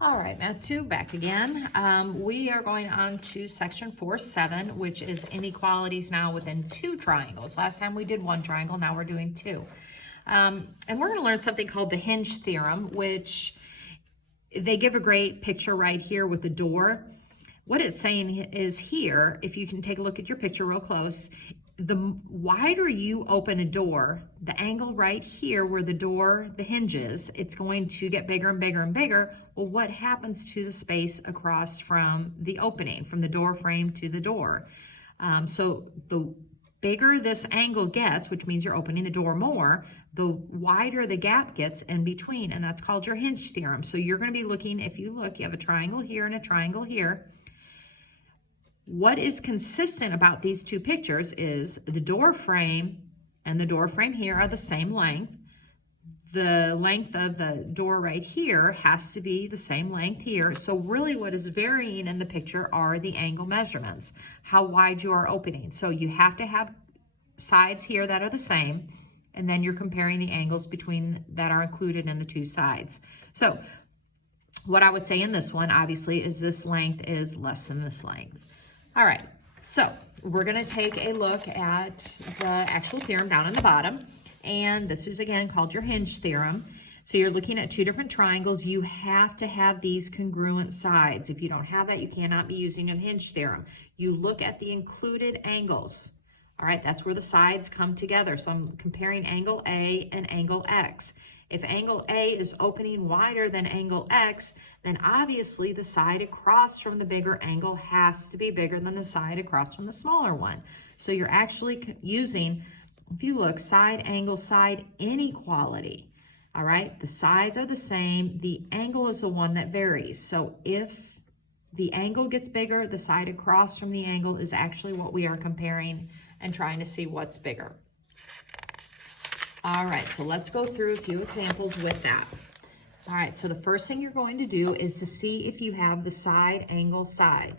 All right, Math 2, back again. We are going on to section 4.7, which is inequalities now within two triangles. Last time we did one triangle, now we're doing two. And we're going to learn something called the hinge theorem, which they give a great picture right here with the door. What it's saying is here, if you can take a look at your picture real close, the wider you open a door, the angle right here where the door, the hinge is, it's going to get bigger and bigger and bigger. Well, what happens to the space across from the opening, from the door frame to the door? So the bigger this angle gets, which means you're opening the door more, the wider the gap gets in between, and that's called your hinge theorem. So you're going to be looking, if you look, you have a triangle here and a triangle here. What is consistent about these two pictures is the door frame and the door frame here are the same length. The length of the door right here has to be the same length here. So really what is varying in the picture are the angle measurements, how wide you are opening. So you have to have sides here that are the same, and then you're comparing the angles between that are included in the two sides. So what I would say in this one, obviously, is this length is less than this length. All right, so we're going to take a look at the actual theorem down on the bottom, and this is again called your hinge theorem. So you're looking at two different triangles. You have to have these congruent sides. If you don't have that, you cannot be using a hinge theorem. You look at the included angles. All right, that's where the sides come together. So I'm comparing angle A and angle X. If angle A is opening wider than angle X, then obviously the side across from the bigger angle has to be bigger than the side across from the smaller one. So you're actually using, if you look, side, angle, side inequality. All right, the sides are the same. The angle is the one that varies. So if the angle gets bigger, the side across from the angle is actually what we are comparing and trying to see what's bigger. All right, so let's go through a few examples with that. All right, so the first thing you're going to do is to see if you have the side, angle, side,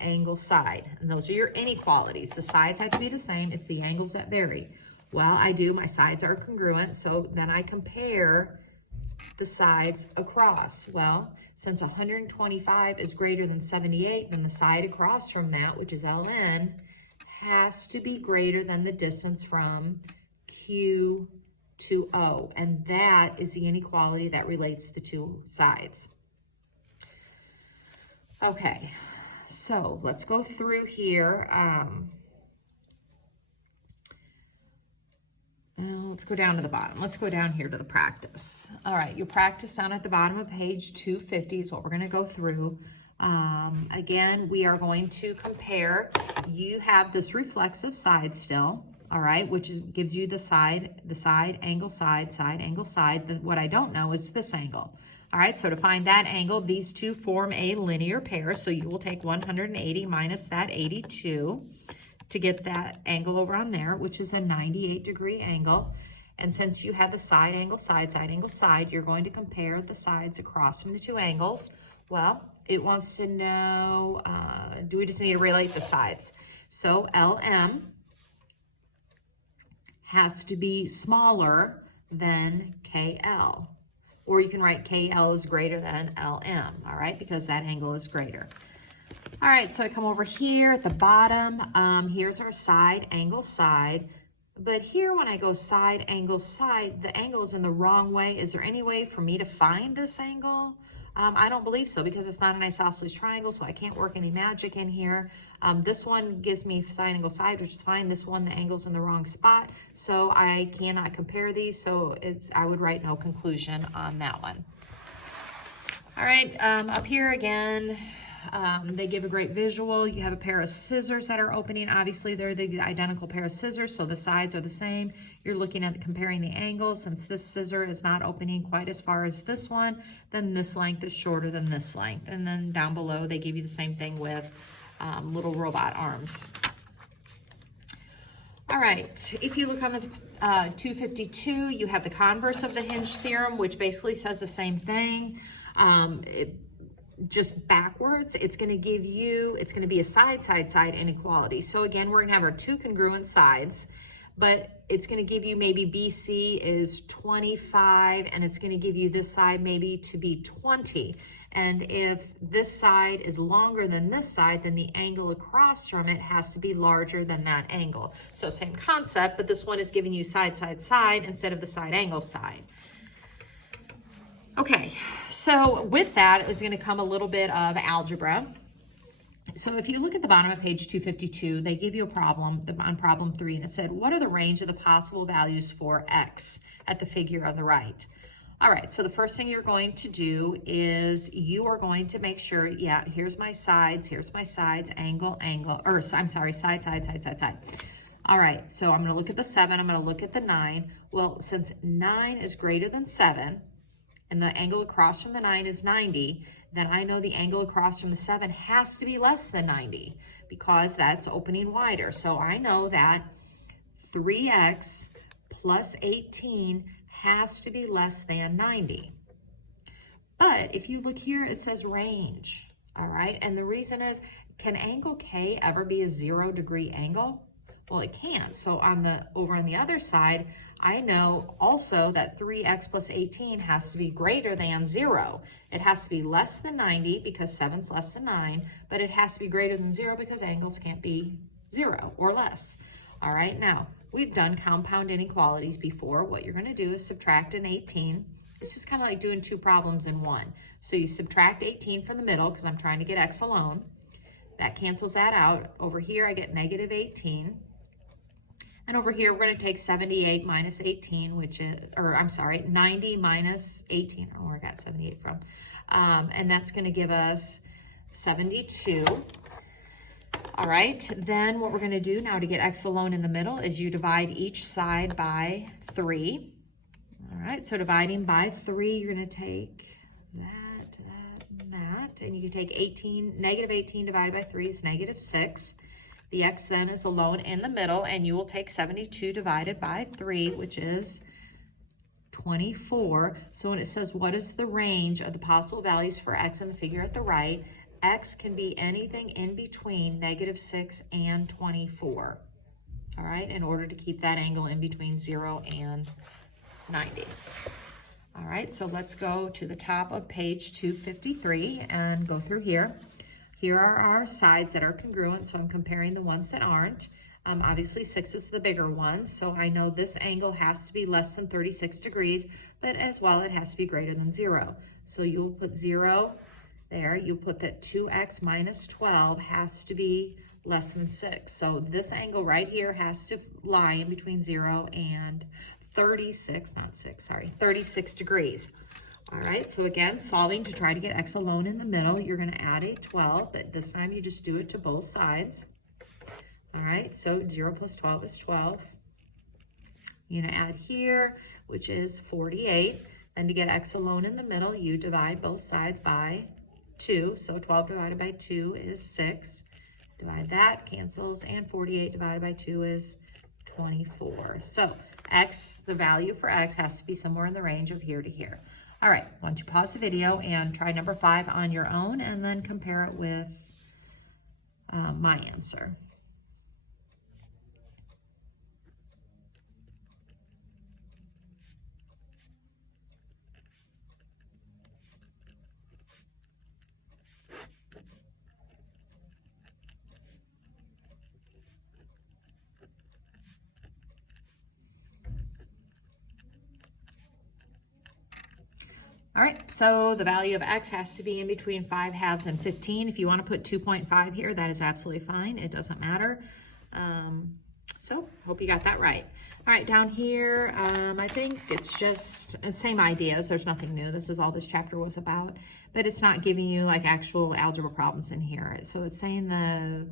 angle, side. And those are your inequalities. The sides have to be the same. It's the angles that vary. Well, I do. My sides are congruent, so then I compare the sides across. Well, since 125 is greater than 78, then the side across from that, which is LN, has to be greater than the distance from Q to O, and that is the inequality that relates the two sides. Okay, so let's go through here. Let's go down to the bottom. Let's go down here to the practice. All right, your practice down at the bottom of page 250 is what we're going to go through. Again, we are going to compare. You have this reflexive side still. All right, which gives you the side, angle, side, angle, side. What I don't know is this angle. All right, so to find that angle, these two form a linear pair. So you will take 180 minus that 82 to get that angle over on there, which is a 98-degree angle. And since you have the side, angle, side, angle, side, you're going to compare the sides across from the two angles. Well, it wants to know, do we just need to relate the sides? So LM has to be smaller than KL. Or you can write KL is greater than LM, all right, because that angle is greater. All right, so I come over here at the bottom. Here's our side, angle, side. But here when I go side, angle, side, the angle is in the wrong way. Is there any way for me to find this angle? I don't believe so because it's not an isosceles triangle, so I can't work any magic in here. This one gives me side, angle, side, which is fine. This one, the angle's in the wrong spot, so I cannot compare these, so I would write no conclusion on that one. All right, up here again, they give a great visual. You have a pair of scissors that are opening. Obviously, they're the identical pair of scissors, so the sides are the same. You're looking at comparing the angles. Since this scissor is not opening quite as far as this one, then this length is shorter than this length. And then down below, they give you the same thing with little robot arms. All right, if you look on the 252, you have the converse of the hinge theorem, which basically says the same thing. Just backwards, it's going to give you, it's going to be a side inequality. So again, we're going to have our two congruent sides, but it's going to give you maybe BC is 25, and it's going to give you this side maybe to be 20. And if this side is longer than this side, then the angle across from it has to be larger than that angle. So same concept, but this one is giving you side, side, side instead of the side angle side. Okay, so with that is going to come a little bit of algebra. So if you look at the bottom of page 252, they give you a problem on problem 3, and it said, what are the range of the possible values for x at the figure on the right? All right, so the first thing you're going to do is you are going to make sure, yeah, here's my sides, angle, angle, or I'm sorry, side, side, side, side, side. All right, so I'm going to look at the 7, I'm going to look at the 9. Well, since 9 is greater than 7, and the angle across from the 9 is 90, then I know the angle across from the 7 has to be less than 90 because that's opening wider. So I know that 3x plus 18 has to be less than 90. But if you look here, it says range, all right? And the reason is, can angle K ever be a 0-degree angle? Well, it can. So over on the other side, I know also that 3x plus 18 has to be greater than 0. It has to be less than 90 because 7's less than 9, but it has to be greater than 0 because angles can't be 0 or less. All right, now, we've done compound inequalities before. What you're going to do is subtract an 18. It's just kind of like doing 2 problems in one. So you subtract 18 from the middle because I'm trying to get x alone. That cancels that out. Over here, I get negative 18. And over here, we're going to take 78 minus 18, which is, or I'm sorry, 90 minus 18. I don't know where I got 78 from. And that's going to give us 72. All right, then what we're going to do now to get x alone in the middle is you divide each side by 3. All right, so dividing by 3, you're going to take that, and that. And you can take 18, negative 18 divided by 3 is negative 6. The x then is alone in the middle, and you will take 72 divided by 3, which is 24. So when it says, what is the range of the possible values for x in the figure at the right, x can be anything in between negative 6 and 24, all right, in order to keep that angle in between 0 and 90. All right, so let's go to the top of page 253 and go through here. Here are our sides that are congruent, so I'm comparing the ones that aren't. Obviously, 6 is the bigger one, so I know this angle has to be less than 36 degrees, but as well, it has to be greater than 0. So you'll put 0 there. You put that 2x minus 12 has to be less than 6. So this angle right here has to lie in between 0 and 36 degrees. All right, so again, solving to try to get x alone in the middle, you're going to add a 12, but this time you just do it to both sides. All right, so 0 plus 12 is 12. You're going to add here, which is 48. Then to get x alone in the middle, you divide both sides by 2. So 12 divided by 2 is 6. Divide that, cancels, and 48 divided by 2 is 24. So x, the value for x has to be somewhere in the range of here to here. All right, why don't you pause the video and try number 5 on your own and then compare it with my answer. All right, so the value of x has to be in between 5/2 and 15. If you want to put 2.5 here, that is absolutely fine. It doesn't matter. So hope you got that right. All right, down here, I think it's just the same ideas. There's nothing new. This is all this chapter was about, but it's not giving you like actual algebra problems in here. So it's saying the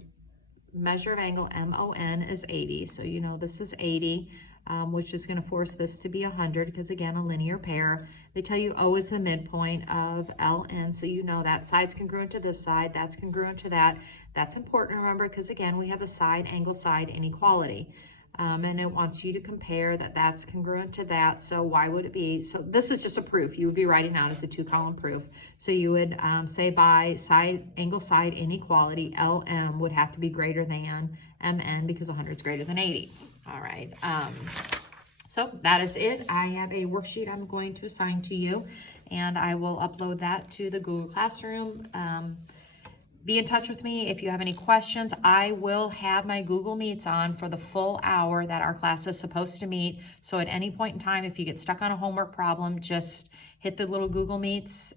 measure of angle MON is 80. So you know this is 80. Which is going to force this to be 100 because, again, a linear pair. They tell you O is the midpoint of LN, so you know that side's congruent to this side, that's congruent to that. That's important to remember because, again, we have a side angle side inequality. And it wants you to compare that that's congruent to that, so why would it be? So this is just a proof. You would be writing out as a 2-column proof. So you would say by side angle side inequality, LM would have to be greater than MN because 100 is greater than 80. All right. So that is it. I have a worksheet I'm going to assign to you, and I will upload that to the Google Classroom. Be in touch with me if you have any questions. I will have my Google Meets on for the full hour that our class is supposed to meet. So at any point in time, if you get stuck on a homework problem, just hit the little Google Meets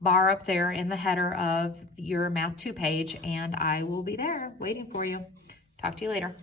bar up there in the header of your Math 2 page, and I will be there waiting for you. Talk to you later.